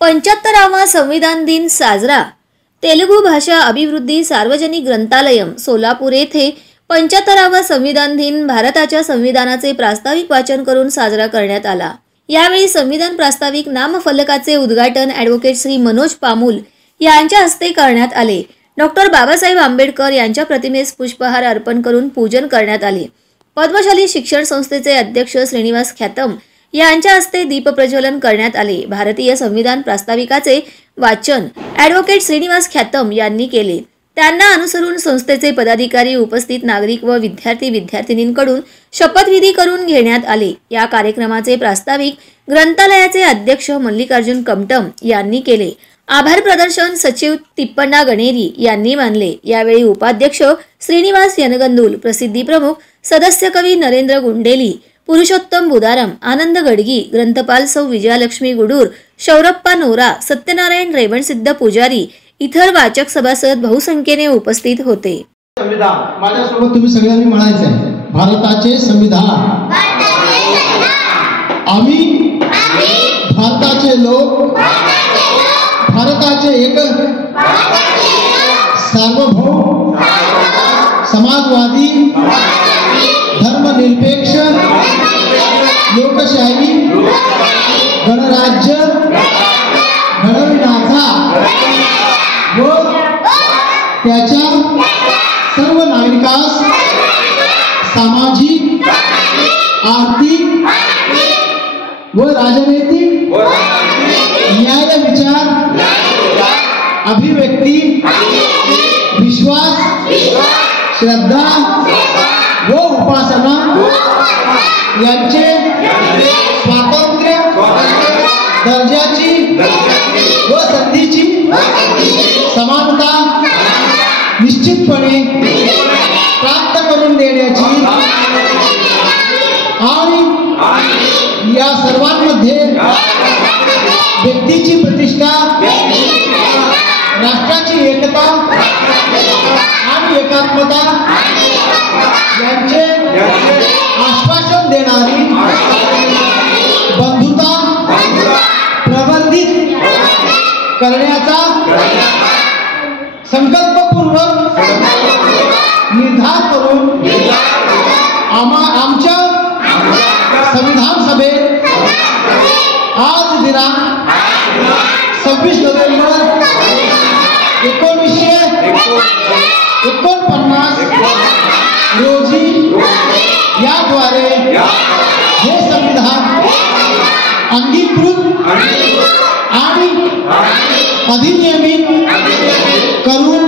75वा संविधान दिन साजरा। तेलुगू भाषा अभिवृद्धी सार्वजनिक ग्रंथालयम सोलापूर येथे 75वा संविधान दिन भारताच्या संविधानाचे प्रास्ताविक वाचन करून साजरा करण्यात आला। यावेळी संविधान प्रास्ताविक नामफलकाचे उद्घाटन ॲडव्होकेट श्री मनोज पामुल यांच्या हस्ते करण्यात आले। डॉक्टर बाबासाहेब आंबेडकर यांच्या प्रतिमेस पुष्पहार अर्पण करून पूजन करण्यात आले। पद्मशाली शिक्षण संस्थेचे अध्यक्ष श्रीनिवास ख्यातम यांच्या हस्ते दीप प्रज्वलन करण्यात आले। भारतीय संविधान प्रास्ताविकाचे वाचन ॲडव्होकेट श्रीनिवास ख्यातम यांनी केले। त्यांना अनुसरून संस्थेचे पदाधिकारी, उपस्थित नागरिक व विद्यार्थी-विद्यार्थिनींकडून शपथविधी करून घेण्यात आले। या कार्यक्रमाचे प्रास्ताविक ग्रंथालयाचे अध्यक्ष मल्लिकार्जुन कमटम यांनी केले। आभार प्रदर्शन सचिव तिप्पण्णा गणेरी यांनी मानले। यावेळी उपाध्यक्ष श्रीनिवास यनगंदुल, प्रसिद्धी प्रमुख सदस्य कवी नरेंद्र गुंडेली, पुरुषोत्तम बुदारम, आनंद गडगी, ग्रंथपाल सौ विजयालक्ष्मी गुडूर, शौरप्पा नोरा, सत्यनारायण रेवणसिद्ध पुजारी, इतर वाचक सभासद बहुसंख्येने उपस्थित होते। संविधान माझ्यासोबत तुम्ही सगळ्यांनी म्हणायचं आहे, भारताचे संविधान। आम्ही भारताचे लोक, भारताचे एक सार्वभौम समाजवादी धर्मनिरपेक्ष लोकशाही गणराज्य घडविण्याचा व त्याच्या सर्व नागरिकांस सामाजिक, आर्थिक व राजनैतिक न्याय, विचार, अभिव्यक्ती, विश्वास, श्रद्धा व उपासना यांचे स्वातंत्र्य, दर्जाची व संधीची समानता निश्चितपणे प्राप्त करून देण्याची आणि या सर्वांमध्ये व्यक्तीची प्रतिष्ठा, राष्ट्राची एकता आणि एकात्मता यांचे आश्वासन देणारी बंधुता प्रबंधित करण्याचा संकल्पपूर्वक निर्धार करून आमच्या संविधान सभेत आज दिनांक 26 नोव्हेंबर 1949 रोजी याद्वारे हे संविधान अंगीकृत आणि अधिनियमित करून